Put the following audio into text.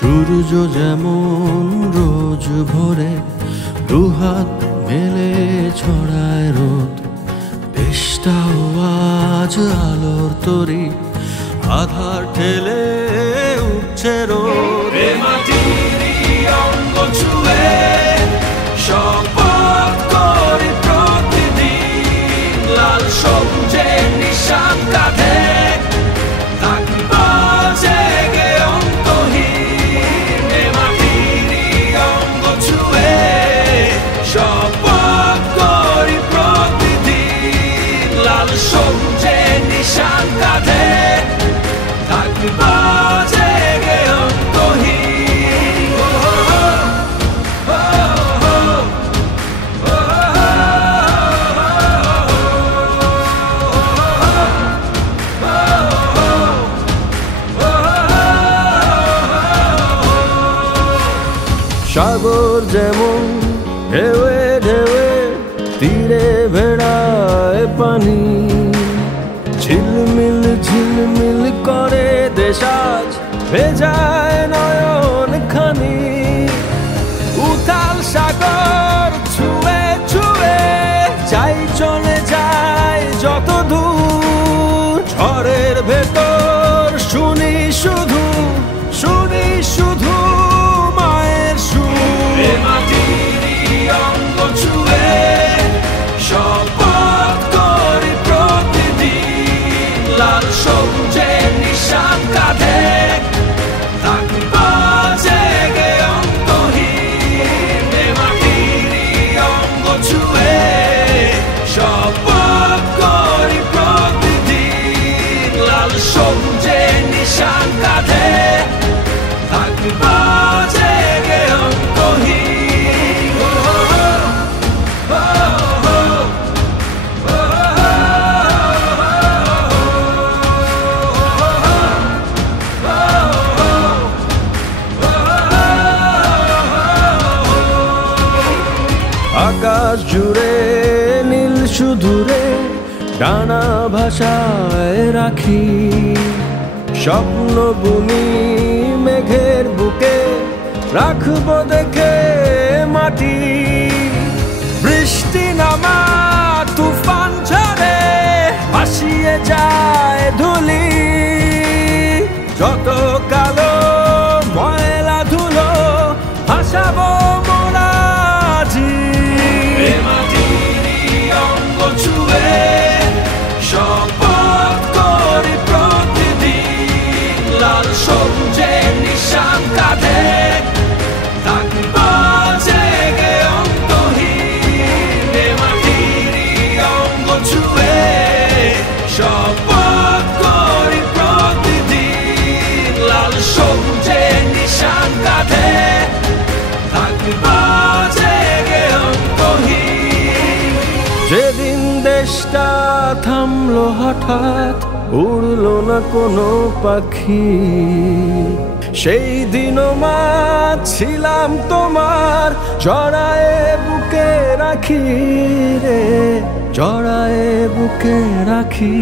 সূর্য যেমন রোজ ভোরে দুহাত মেলে ছড়ায় রোদ, দেশটাও আজ আলোর তরি আধার ঠেলে উঠছে রোদ। মাটির অঙ্গ ছুঁয়ে শপথ করি প্রতিদিন, লাল সবুজের নিশান কাঁধে থাকব জেগে অন্তহীন। মাটির অঙ্গ ছুঁয়ে শপথ করি প্রতিদিন, লাল সবুজের নিশান কাঁধে থাকব জেগে অন্তহীন। সাগর যেমন ঢেউয়ে ঢেউয়ে তীরে ভেড়ায় পানি, ঝিলমিল ঝিলমিল করে দেশ আজ ভেজায় নয়ন খানি। উথাল সাগর ছুঁয়ে ছুঁয়ে চাই চলে যায় যত দূর, ঝড়ের ভেতর শুনি শুধু মায়ের সুর। মাটির অঙ্গ ছুঁয়ে শপথ করি প্রতিদিন, লাল সবুজের নিশান কাঁধে থাকব জেগে অন্তহীন। মাটির অঙ্গ ছুঁয়ে শপথ করি প্রতিদিন, লাল সবুজের নিশান কাঁধে থাকব জেগে অন্তহীন। আকাশ জুড়ে নীল শুধুরে ডানা ভাষায় রাখি, স্বপ্ন বুনি মেঘের বুকে রাখবো দেখে মাটি। বৃষ্টি নামা তুফান ঝড়ে ভাসিয়ে যায় ধুলি, যত কালো ময়লা ধুলো ভাসাবো মোরা জি। মাটির অঙ্গ ছুঁয়ে শপথ করি প্রতিদিন, লাল সবুজের নিশান কাঁধে থাকব জেগে অন্তহীন। মাটির অঙ্গ ছুঁয়ে শপথ করি প্রতিদিন, লাল সবুজের নিশান কাঁধে থাকব জেগে অন্তহীন। যেদিন দেশটা থামলো হঠাৎ, উড়লো না কোনো পাখি, সেই দিনও মা ছিলাম তোমার, জড়ায়ে বুকে রাখি রে, জড়ায়ে বুকে রাখি।